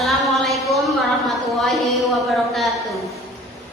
Assalamualaikum warahmatullahi wabarakatuh.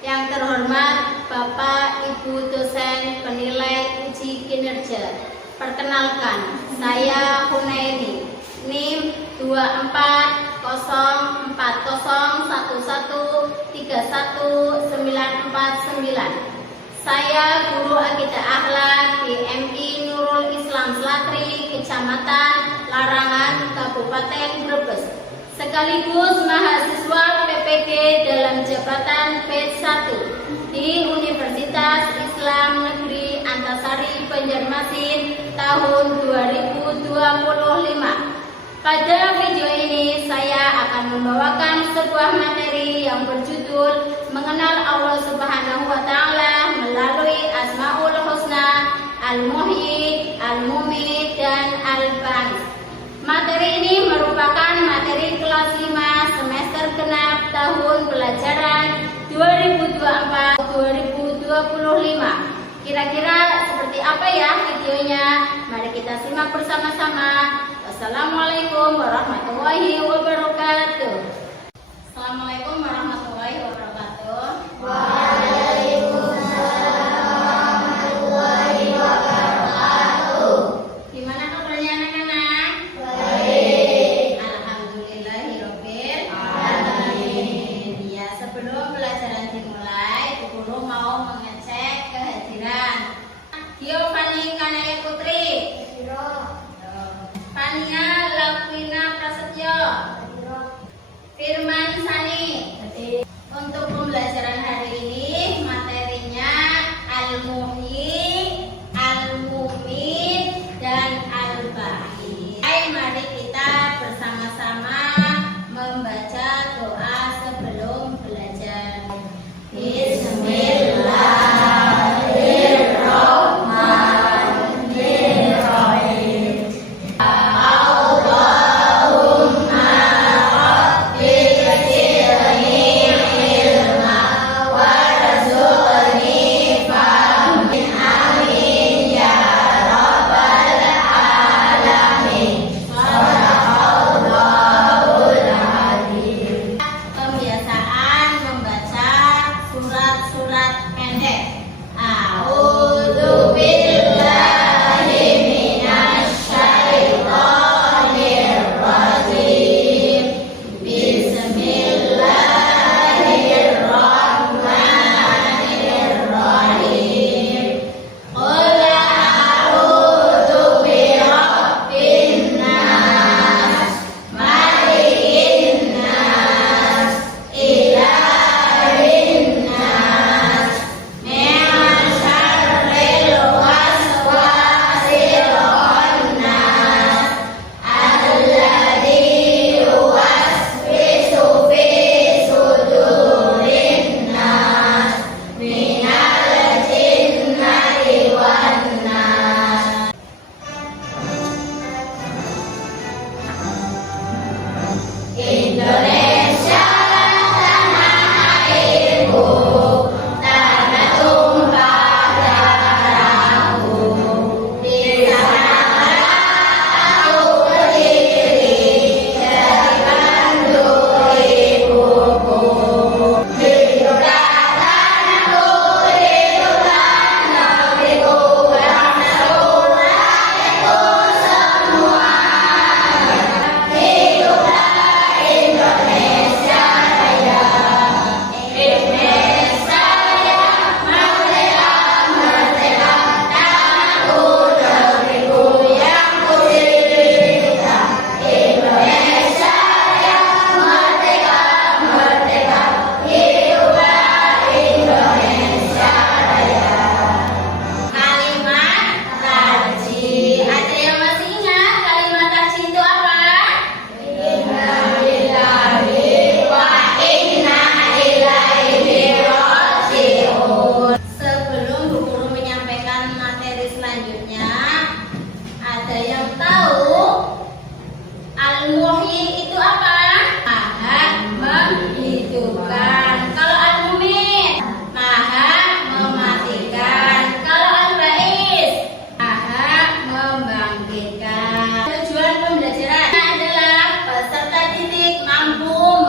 Yang terhormat Bapak Ibu dosen penilai uji kinerja. Perkenalkan, saya Hunaini, NIM 240401131949. Saya guru akidah akhlak di MI Nurul Islam Slatri, Kecamatan Larangan, Kabupaten Brebes, sekaligus mahasiswa PPG dalam jabatan batch 1 di Universitas Islam Negeri Antasari Banjarmasin tahun 2025. Pada video ini saya akan membawakan sebuah materi yang berjudul Mengenal Allah Subhanahu wa Ta'ala melalui Asmaul Husna, Al-Muhyi, Al-Mumit, dan Al-Ba'is. Materi ini merupakan materi kelas 5 semester genap tahun pelajaran 2024-2025. Kira-kira seperti apa ya videonya? Mari kita simak bersama-sama. Wassalamualaikum warahmatullahi wabarakatuh. Assalamualaikum warahmatullahi wabarakatuh. Waalaikumsalam warahmatullahi wabarakatuh. Gimana kabarnya anak-anak? Baik. Alhamdulillahirabbil alamin. Ya, sebelum pelajaran dimulai, Bu Guru mau mengecek kehadiran Giovanni Kanae Putri, Pania Lakwina Prasetyo, Firman Sani. Untuk pembelajaran hari ini materinya Al-Muhyi, Al-Mumit, dan Al-Ba'is. Mari kita bersama-sama membaca doa sebelum belajar. Bismillahirrahmanirrahim. Kebiasaan membaca surat-surat pendek. A'udzubillahi minasyaitonirrajim. Bismillahirrahmanirrahim. Qul a'udzu birabbin nas, malikin nas, ilahin nas, min syarril waswasil khannas, alladzi yuwaswisu fi sudurin nas, minal jinnati wan nas. Indonesia tanah airku, tanah tumpah darahku. Di sanalah aku berdiri dari kandung ibuku. Hiduplah tanahku, hiduplah negeriku, bangsaku, rakyatku semua. Hiduplah Indonesia Raya, Indonesia Raya, merdeka, merdeka, tanahku, negeriku yang kucinta. Indonesia Raya, merdeka, merdeka, hiduplah Indonesia Raya. Kalimat tarjih. Ada yang masih ingat kalimat tarjih itu apa? Innalillahi wa inna ilaihi raji'un. Sebelum Bu Guru menyampaikan materi selanjutnya, ada yang tahu Al-Muhyi itu apa? Maha menghidupkan. Kalau Al-Mumit, Maha mematikan. Kalau Al-Ba'is, Maha membangkitkan. Tujuan pembelajaran adalah peserta didik mampu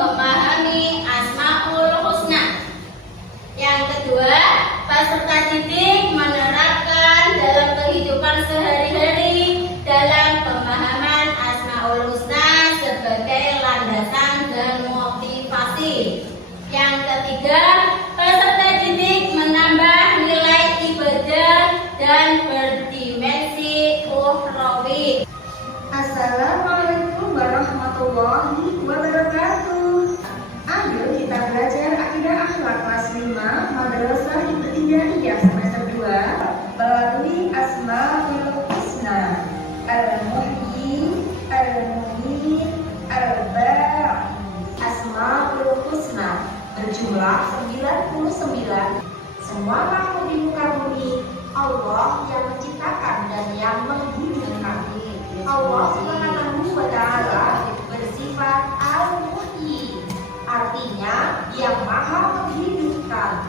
Assalamualaikum warahmatullahi wabarakatuh. Ayo kita belajar akidah akhlak kelas 5 Madrasah Ibtidaiyah semester 2 melalui Asmaul Husna Al-Muhyi, Al-Mumin, Al-Ba'i. Asmaul Husna berjumlah 99. Semua makhluk di muka bumi Allah yang menciptakan dan yang menghidupkan. Allah Subhanahu wa Ta'ala bersifat Al-Muhyi, artinya yang maha menghidupkan.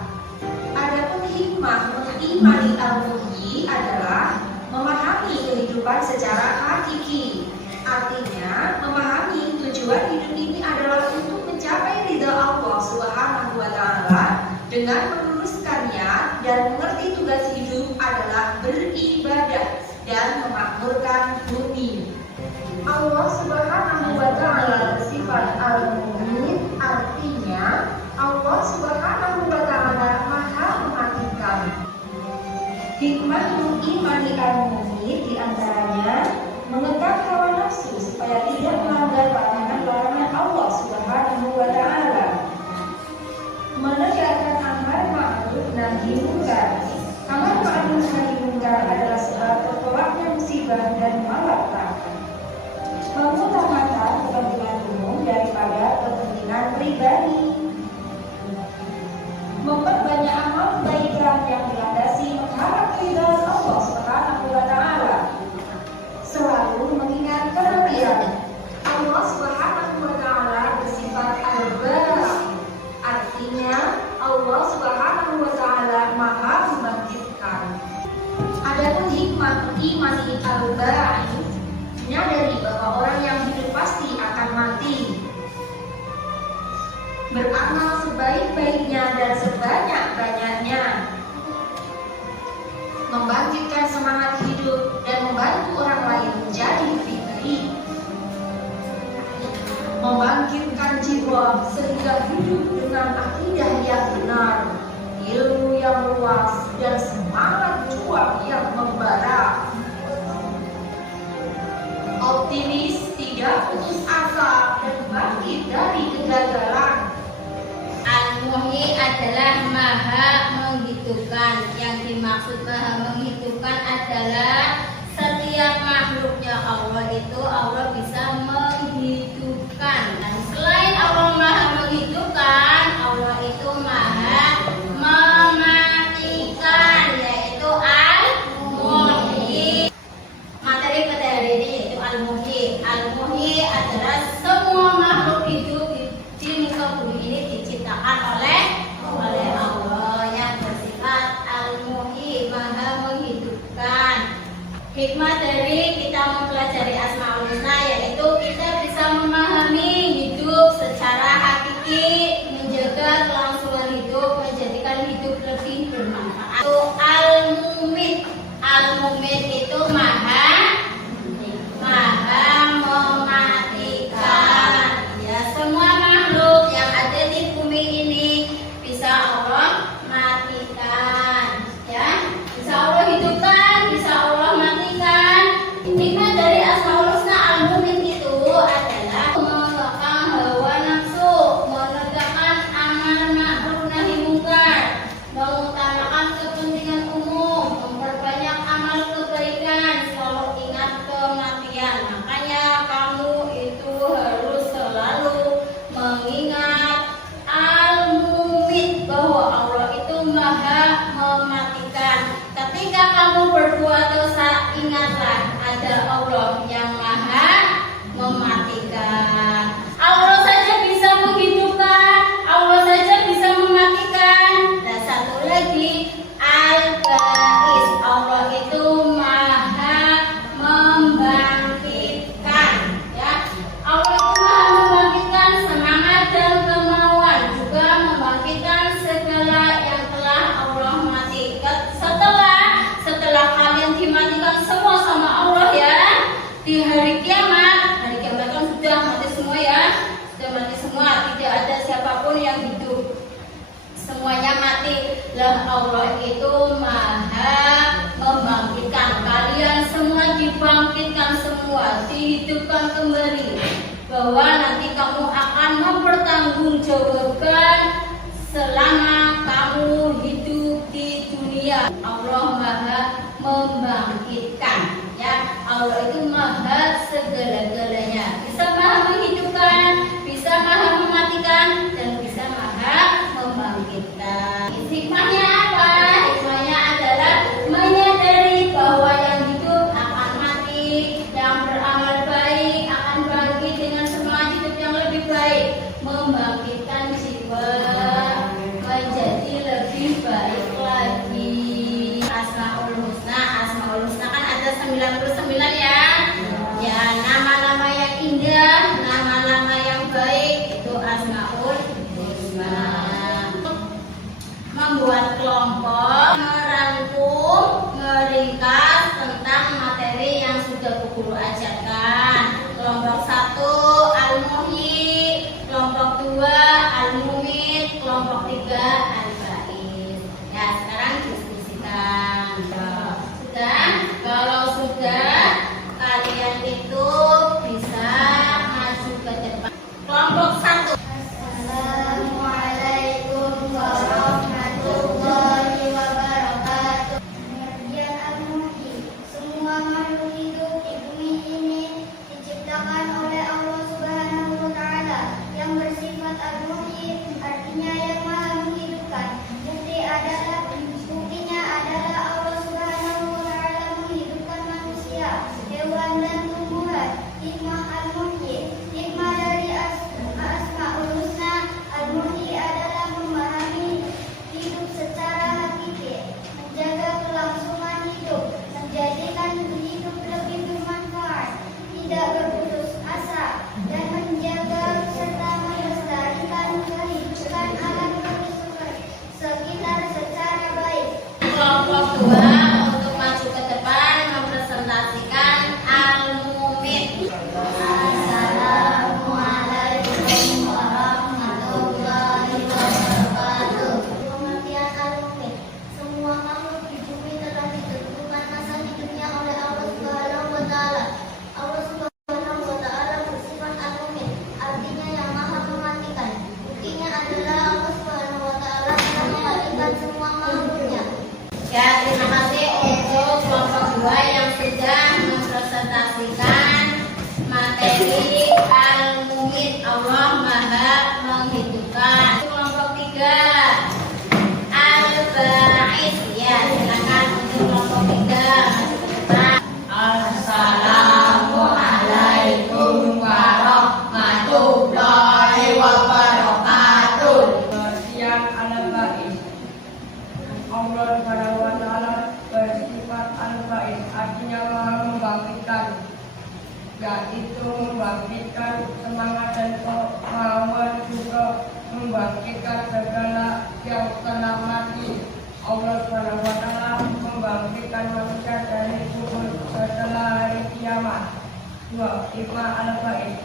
Adapun hikmah mengimani Al-Muhyi adalah memahami kehidupan secara hakiki. Artinya, memahami tujuan hidup ini adalah untuk mencapai ridha Allah Subhanahu wa Ta'ala dengan meluruskannya, dan mengerti tugas hidup adalah beribadah dan memakmurkan bumi. Allah Subhanahu wa Ta'ala bersifat Al-Mumin, artinya Allah Subhanahu wa Ta'ala maha mematikan. Hikmah mengimani Al-Mumin diantaranya mengekang hawa nafsu supaya tidak melanggar larangan-larangan Allah Subhanahu wa Ta'ala, menegakkan amar ma'ruf nahi munkar. Amar ma'ruf nahi munkar adalah sebab tertolaknya musibah dan malapetaka. Mengutamakan kepentingan umum daripada kepentingan pribadi. Memperbanyak amal kebaikan yang dilandasi mengharap ridha Allah Subhanahu wa Ta'ala. Selalu mengingat kematian. Allah Subhanahu wa Ta'ala bersifat Al-Baqi, artinya Allah Subhanahu wa Ta'ala maha membangkitkan. Adapun hikmah mengimani Al-Baqi, menyadari bahwa orang yang hidup pasti akan mati, beramal sebaik-baiknya dan sebanyak-banyaknya, membangkitkan semangat hidup dan membantu orang lain menjadi lebih baik, membangkitkan jiwa sehingga hidup dengan akidah yang benar, ilmu yang luas, dan semangat juang yang membara. Optimis, tidak putus asa, dan bangkit dari kegagalan. Al-Muhyi adalah maha menghidupkan. Yang dimaksud maha menghidupkan adalah setiap makhluknya Allah itu Allah bisa menghidupkan. Dan selain Allah maha menghidupkan, Allah itu maha mematikan, yaitu Al-Muhyi. Materi pada hari ini yaitu Al-Muhyi. Al-Muhyi adalah semua makhluk hidup di muka bumi ini diciptakan oleh Allah yang bersifat Al-Muhyi, maha menghidupkan. Hikmah dari kita mempelajari Asmaul Husna yaitu kita bisa memahami hidup secara hakiki, menjaga kelangsungan hidup, menjadikan hidup lebih bermanfaat. Itu Al-Mumin. Al-Mumin itu maha mematikan. Ya, semua makhluk yang ada di bumi ini bisa Allah matikan. Ya, bisa Allah hidupkan, bisa Allah matikan. Hikmah dari Asmaul Husna Al-Mumin itu adalah mengekang hawa nafsu, menegakkan amar ma'ruf nahi munkar, mengutamakan kepentingan umum, memperbanyak amal kebaikan, selalu ingat kematian. Makanya kamu itu harus selalu mengingat Al-Mumin, bahwa Allah itu maha mematikan. Ketika kamu berbuat dosa, ingatlah ada Allah yang maha mematikan. Allah saja bisa menghidupkan, Allah saja bisa mematikan. Dan satu lagi, Al-Ba'is, Allah itu maha membangkitkan. Ya, Allah itu maha membangkitkan semangat dan kemauan, juga membangkitkan segala yang telah Allah matikan. Setelah kalian dimatikan semua sama Allah ya, di hari kiamat kan sudah mati semua ya, sudah mati semua, tidak ada siapapun yang hidup, semuanya mati. Lah Allah itu maha membangkitkan, kalian semua dibangkitkan semua. amwat, dihidupkan kembali, bahwa nanti kamu akan mempertanggungjawabkan selama kamu hidup di dunia. Allah Maha membangkitkan, ya. Allah itu maha segala-galanya, bisa maha menghidupkan, bisa maha mematikan, dan bisa maha membangkitkan. Hikmahnya apa? Hikmahnya adalah menyadari bahwa yang hidup akan mati, yang beramal baik akan bangkit dengan semangat hidup yang lebih baik, membangkitkan jiwa menjadi lebih baik lagi. Asmaul Husna kan ada 99 ya. Ya, nama-nama yang indah, nama-nama yang baik itu Asmaul Husna. Membuat kelompok, merangkum, meringkas tentang materi yang sudah Bu Guru ajarkan. Kelompok 1 Al-Muhyi, kelompok 2 Al-Mumit, kelompok 3 Al-Ba'is. Ya, sekarang diskusikan. Sudah? Kalau sudah, kalian itu bisa maju ke depan. Kelompok 1. Assalamualaikum warahmatullahi wabarakatuh. Pengertian Al-Muhyi. Semua makhluk hidup di bumi ini diciptakan oleh Allah Subhanahu wa Ta'ala yang bersifat Al-Muhyi, artinya yang maha menghidupkan. Buktinya adalah Allah Subhanahu wa Ta'ala menghidupkan manusia, hewan dan tumbuhan. Hikmah Al-Muhyi. Hikmah dari Asmaul Husna Al-Muhyi adalah memahami hidup secara hakiki, menjaga kelangsungan hidup, menjadikan hidup lebih bermanfaat, tidak berputus asa, dan menjaga serta melestarikan kehidupan alam sekitar secara baik. Kelompok 2 untuk maju ke depan mempresentasikan Al-Mumit. Assalamualaikum warahmatullahi wabarakatuh. Pengertian Al-Muhyi. Semua makhluk di bumi telah ditentukan masa hidupnya oleh Allah Subhanahu wa Ta'ala. Allah Subhanahu wa Ta'ala bersifat Al-Muhyi, artinya yang maha mematikan. Buktinya adalah Allah Subhanahu wa Ta'ala telah mematikan semua makhluknya. Ya, terima kasih untuk kelompok 2 yang sudah mempresentasikan materi Al-Mumit, Allah Maha Menghidupkan. Kelompok 3 Al-Ba'is. Ya, silakan untuk kelompok 3 maju ke depan. Assalamualaikum warahmatullahi wabarakatuh. Pengertian Al-Ba'is. Allah Subhanahu wa Ta'ala bersifat Al-Ba'is, artinya maha membangkitkan, yaitu membangkitkan semangat dan kemauan, juga membangkitkan segala yang telah mati. Allah Subhanahu wa Ta'ala membangkitkan manusia dari kubur setelah hari kiamat. 2. Hikmah Al-Ba'is.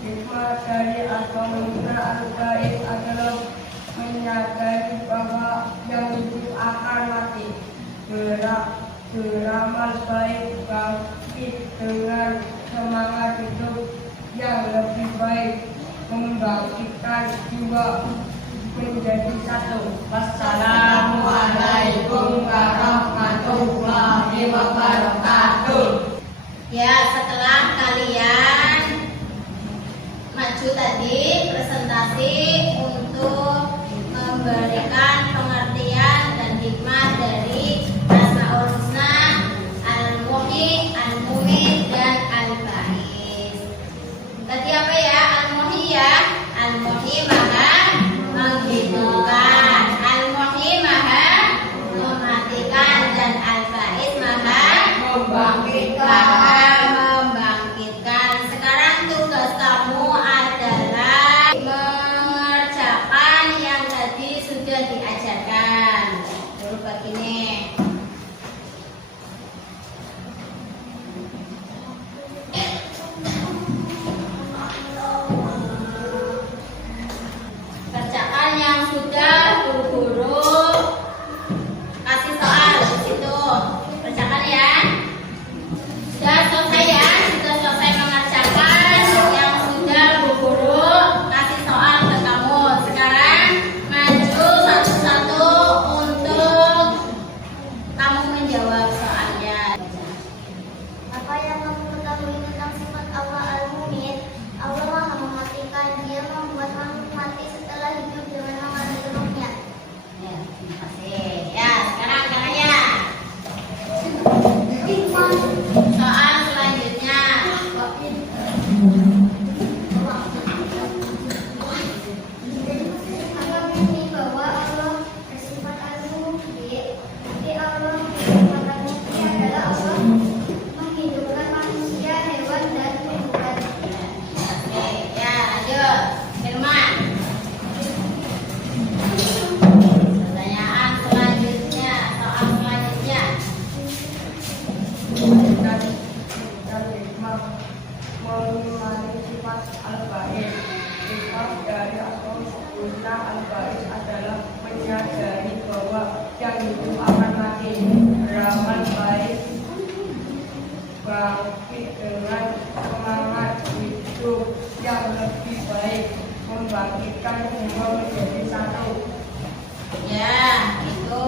Hikmah dari Asmaul Husna Al-Ba'is adalah menyadari bahwa yang hidup akan mati, beramal baik, bangkit dengan semangat hidup yang lebih baik, membangkitkan jiwa menjadi satu. Wassalamualaikum warahmatullahi wabarakatuh. Ya, setelah kalian maju tadi presentasi untuk memberikan pengertian dan hikmah dari Asmaul Husna, Al-Muhyi, Al-Mumit, dan Al-Ba'is. Tadi apa ya? Al-Muhyi ya. Al-Muhyi maha menghidupkan, Al-Muhyi maha mematikan, dan Al-Ba'is maha membangkitkan. Sekarang tugas kamu adalah mengerjakan yang tadi sudah diajarkan. Dulu begini. mengimani sifat al-ba'id. Sifat dari Asmaul-Husna al-ba'id adalah menyadari bahwa yang hidup akan mati. Beramal baik, bangkit dengan semangat hidup yang lebih baik, membangkitkan semua menjadi satu. Ya, itu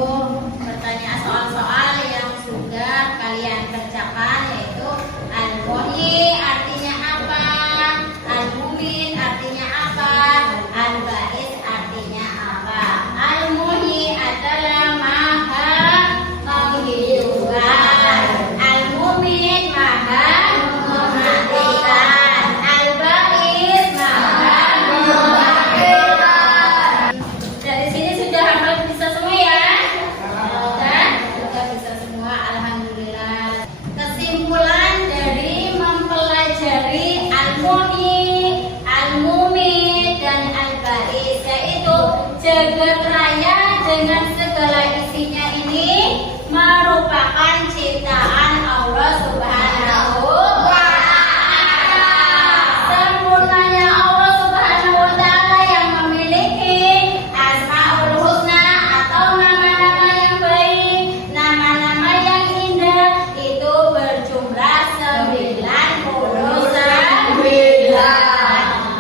pertanyaan soal-soal yang sudah kalian kerjakan, yaitu al-muhyi artinya apa, al-mumin artinya apa, al-ba'is artinya apa. Al-muhyi adalah maha menghidupkan, al-mumin maha mematikan, al-ba'is maha membangkitkan. Dari sini sudah hafal bisa semua ya? Sudah bisa semua, alhamdulillah. Kesimpulan dari mempelajari al-muhyi, al-mumin dan al-ba'is, yaitu jagat raya dengan segala isinya ini merupakan ciptaan Allah Subhanahu wa Ta'ala. Sempurnanya Allah Subhanahu wa Ta'ala yang memiliki Asmaul Husna atau nama-nama yang baik, nama-nama yang indah, itu berjumlah 99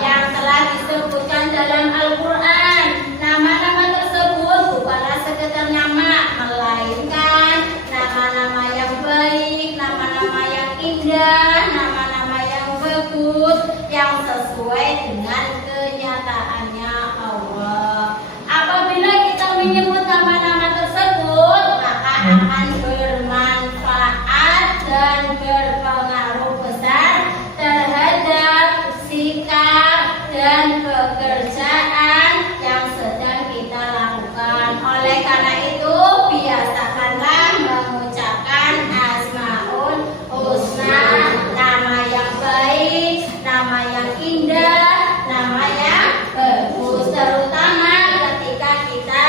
yang telah disebutkan dalam Al-Quran. Nama-nama tersebut bukanlah sekedar nama, melainkan nama-nama yang baik, nama-nama yang indah, nama-nama yang bagus, yang sesuai dengan kenyataannya Allah. Apabila kita menyebut nama-nama tersebut, maka akan bermanfaat dan berpengaruh besar terhadap sikap dan pekerjaan yang sedang kita lakukan. Oleh karena itu, biasakanlah mengucapkan Asmaul Husna, nama yang baik, nama yang indah, nama yang bagus, terutama ketika kita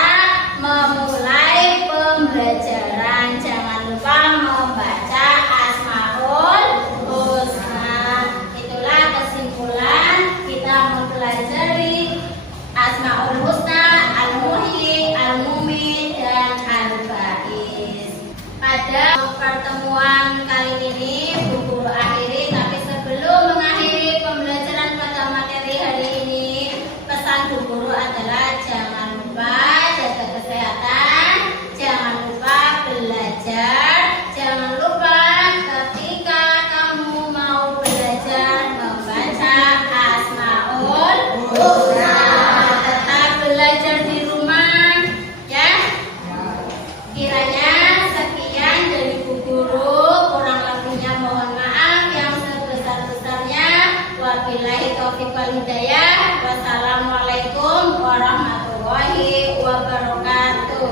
memulai pembelajaran. Jangan lupa membaca Asmaul Husna. Itulah kesimpulan kita mempelajari Asmaul Husna, al-muhyi, al-mumin dan al-ba'is. Pada pertemuan kali ini Bu Guru akhiri, tapi sebelum mengakhiri pembelajaran pada materi hari ini, pesan Bu Guru adalah jangan lupa jaga kesehatan, jangan lupa belajar, jangan lupa ketika kamu mau belajar membaca Asmaul Husna. Tetap belajar di rumah ya. Kiranya sekian dari Bu Guru, kurang lebihnya mohon maaf yang sebesar-besarnya. Wabillahi taufiq wal hidayah. Wassalamualaikum warahmatullahi wabarakatuh.